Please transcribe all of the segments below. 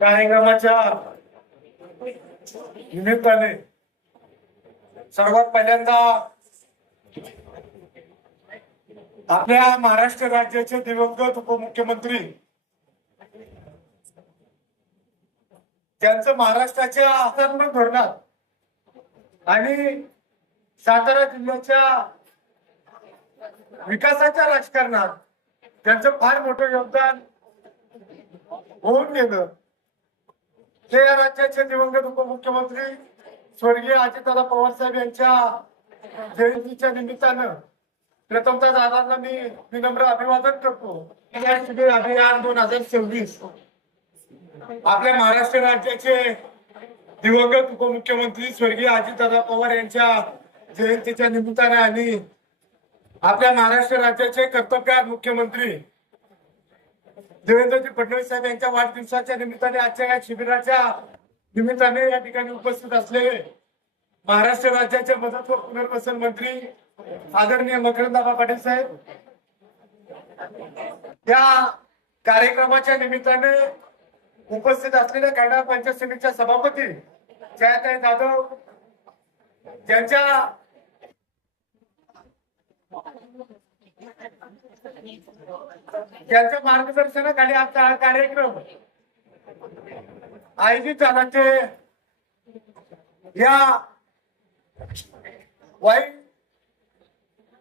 कार्यक्रमाच्या निमित्ताने सर्वात पहिल्यांदा आपल्या महाराष्ट्र राज्याचे दिवंगत उपमुख्यमंत्री त्यांचं महाराष्ट्राच्या आक्रमक धोरणात आणि सातारा जिल्ह्याच्या विकासाच्या राजकारणात त्यांचं फार मोठं योगदान होऊन गेलं. ते या राज्याचे दिवंगत उपमुख्यमंत्री स्वर्गीय अजितदादा पवार साहेब यांच्या जयंतीच्या निमित्तानं प्रथमतः दादांना मी विनम्र अभिवादन करतो. अभियान 2026 आपल्या महाराष्ट्र राज्याचे दिवंगत उपमुख्यमंत्री स्वर्गीय अजितदादा पवार यांच्या जयंतीच्या निमित्ताने आणि आपल्या महाराष्ट्र राज्याचे कर्तव्यगार मुख्यमंत्री देवेंद्रजी फडणवीस साहेब यांच्या वाढदिवसाच्या निमित्ताने आजच्या या शिबिराच्या निमित्ताने या ठिकाणी उपस्थित असलेले महाराष्ट्र राज्याचे मदत व पुनर्वसन मंत्री आदरणीय मकरंद पाटील साहेब, या कार्यक्रमाच्या निमित्ताने उपस्थित असलेल्या खंडाळा पंचायत समितीच्या सभापती जयाताई जाधव, ज्यांच्या मार्गदर्शनाखाली आजचा हा कार्यक्रम आयोजित झाला. ते या वाईट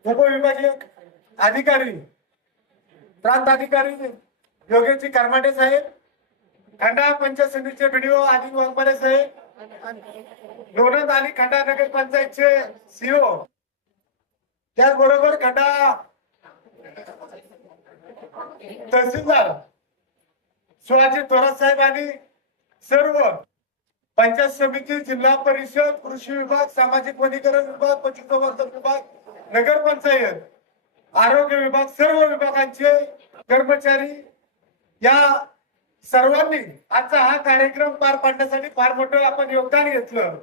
उपविभागीय अधिकारी प्रांत अधिकारी योगेशजी करमाटे साहेब, खंडाळा पंचायत समितीचे बीडीओ आदिल वाघमारे साहेब, लोणंद आणि खंडाळा नगर पंचायतचे सीओ, त्याचबरोबर खंडाळा तहसीलदार शिवाजी थोरात साहेब आणि सर्व पंचायत समिती, जिल्हा परिषद, कृषी विभाग, सामाजिक वनीकरण विभाग, पशुसंवर्धन विभाग, नगरपंचायत, आरोग्य विभाग, सर्व विभागांचे कर्मचारी या सर्वांनी आजचा हा कार्यक्रम पार पाडण्यासाठी फार मोठं आपण योगदान घेतलं.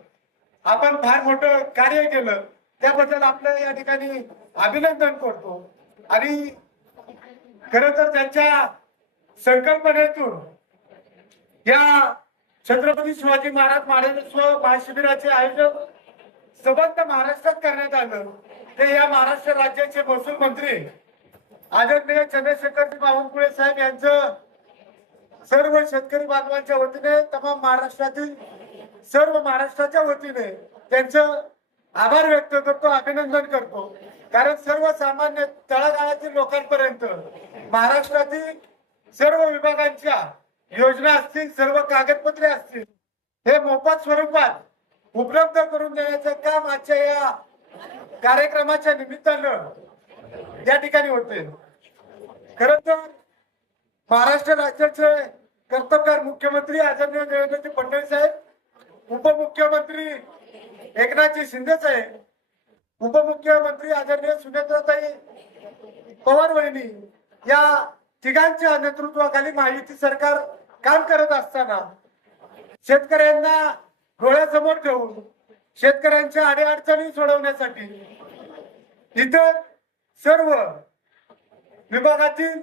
आपण फार मोठं कार्य केलं, त्याबद्दल आपलं या ठिकाणी अभिनंदन करतो. आणि खर तर त्यांच्या संकल्पनेतून या छत्रपती शिवाजी महाराज महाराजोत्सव महाशिबिराचे आयोजन सबंध महाराष्ट्रात करण्यात आलं. ते या महाराष्ट्र राज्याचे महसूल मंत्री आदरणीय चंद्रशेखरजी बावनकुळे साहेब यांचं सर्व शेतकरी बांधवांच्या वतीने, तमाम महाराष्ट्रातील सर्व महाराष्ट्राच्या वतीने त्यांचं आभार व्यक्त करतो, अभिनंदन करतो. कारण सर्वसामान्य तळागाळातील लोकांपर्यंत महाराष्ट्रातील सर्व विभागांच्या योजना असतील, सर्व कागदपत्रे असतील, हे मोफत स्वरूपात उपलब्ध करून देण्याचं काम आजच्या या कार्यक्रमाच्या निमित्तानं या ठिकाणी होते. खर तर महाराष्ट्र राज्याचे कर्तव्यगार मुख्यमंत्री आदरणीय देवेंद्रजी फडणवीस साहेब, उपमुख्यमंत्री एकनाथजी शिंदे साहेब, उपमुख्यमंत्री आदरणीय सुनेत्राताई पवार वहिनी, या तिघांच्या नेतृत्वाखाली महायुती सरकार काम करत असताना शेतकऱ्यांना डोळ्यासमोर ठेवून शेतकऱ्यांच्या अडीअडचणी सोडवण्यासाठी इतर सर्व विभागातील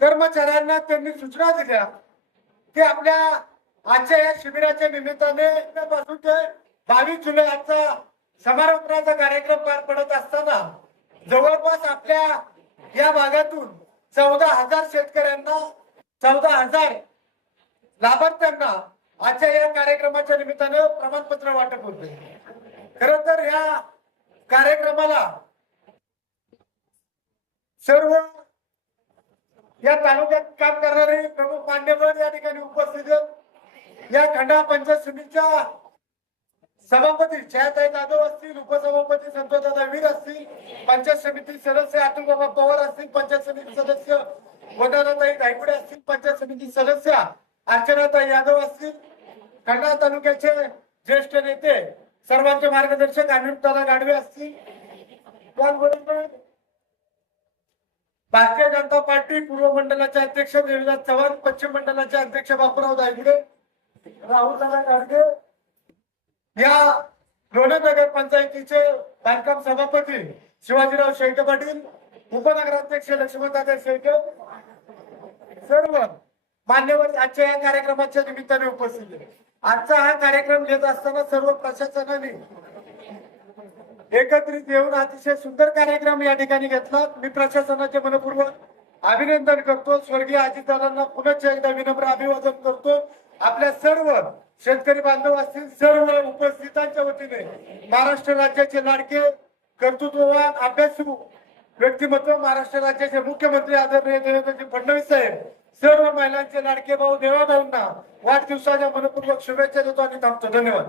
कर्मचाऱ्यांना त्यांनी सूचना दिल्या की आपल्या आजच्या या शिबिराच्या निमित्ताने पासून ते 22 जुलै आजचा समारोपाचा कार्यक्रम पार पडत असताना जवळपास आपल्या या भागातून 14,000 शेतकऱ्यांना, 14,000 लाभार्थ्यांना आजच्या या कार्यक्रमाच्या निमित्तानं प्रमाणपत्र वाटप होते. खर तर या कार्यक्रमाला सर्व या तालुक्यात काम करणारे प्रमुख मान्यवर या ठिकाणी उपस्थित आहेत. या खंडाळा पंचायत समितीच्या सभापती जयाताई जाधव असतील, उपसभापती संतोषदादा वीर असतील, पंचायत समिती सदस्य अतुल बाबा पवार असतील, पंचायत समिती सदस्य वंदनाताई धायगुडे असतील, पंचायत समिती सदस्य अर्चनाताई यादव असतील, खंडाळा तालुक्याचे ज्येष्ठ नेते सर्वांचे मार्गदर्शक अनिरुद्धदादा गाडवे असतील, त्याचबरोबर भारतीय जनता पार्टी पूर्व मंडळाचे अध्यक्ष देवीदास चव्हाण, पश्चिम मंडळाचे अध्यक्ष बापूराव धायगुडे, राहुलदादा गाडगे, या लोणंद नगर पंचायतीचे बांधकाम सभापती शिवाजीराव शेळके पाटील, उपनगराध्यक्ष लक्ष्मणदादा शेळके, सर्व मान्यवर आजच्या या कार्यक्रमाच्या निमित्ताने उपस्थित आहे. आजचा हा कार्यक्रम घेत असताना सर्व प्रशासनाने एकत्रित येऊन अतिशय सुंदर कार्यक्रम या ठिकाणी घेतला. मी प्रशासनाचे मनपूर्वक अभिनंदन करतो. स्वर्गीय अजितदादांना पुनश्च एकदा विनम्र अभिवादन करतो. आपल्या सर्व शेतकरी बांधव असतील सर्व उपस्थितांच्या वतीने महाराष्ट्र राज्याचे लाडके कर्तृत्ववान अभ्यासू व्यक्तिमत्व महाराष्ट्र राज्याचे मुख्यमंत्री आदरणीय देवेंद्रजी फडणवीस साहेब सर्व महिलांचे लाडके भाऊ देवाभाऊंना वाढदिवसाच्या मनपूर्वक शुभेच्छा देतो आणि थांबतो. धन्यवाद.